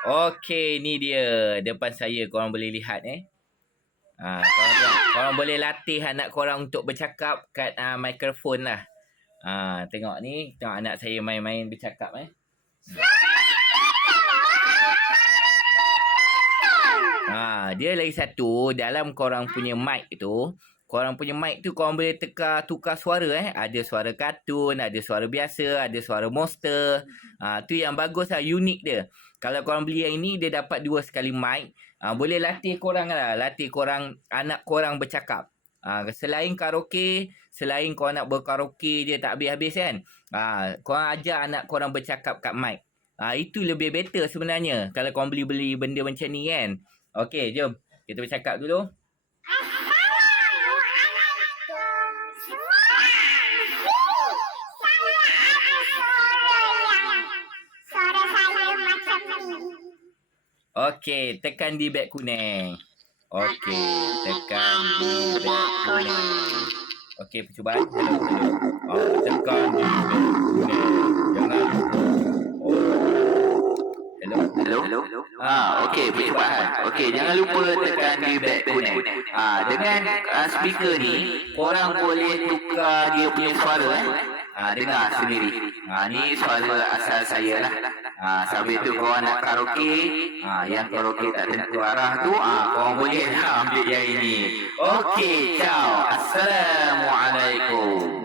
Okey, ni dia. Depan saya korang boleh lihat korang boleh latih anak korang untuk bercakap kat mikrofon lah. Tengok ni, tengok anak saya main-main bercakap Dia lagi satu, dalam korang punya mic tu, korang boleh tukar suara Ada suara kartun, ada suara biasa, ada suara monster. Tu yang bagus lah, unik dia. Kalau korang beli yang ni, dia dapat 2 sekali mic. Boleh latih korang anak korang bercakap. Selain karaoke, selain korang nak berkaraoke je tak habis-habis kan. Korang ajar anak korang bercakap kat mic. Itu lebih better sebenarnya kalau korang beli benda macam ni kan. Okey, jom kita bercakap dulu. Okey, tekan di beg kuning. Okey, tekan di beg kuning. Okey, percubaan. Tekan di beg kuning. Jangan lupa. Hello. Okey, percubaan. Okey, jangan lupa tekan di beg kuning. Dengan speaker ni, korang boleh tukar dia punya suara dengar sendiri. Ni suara asal saya lah. Sambil tu korang nak karaoke, yang karaoke tak tentu arah tu, korang boleh ambil yang ini. Okey, ciao. Assalamualaikum.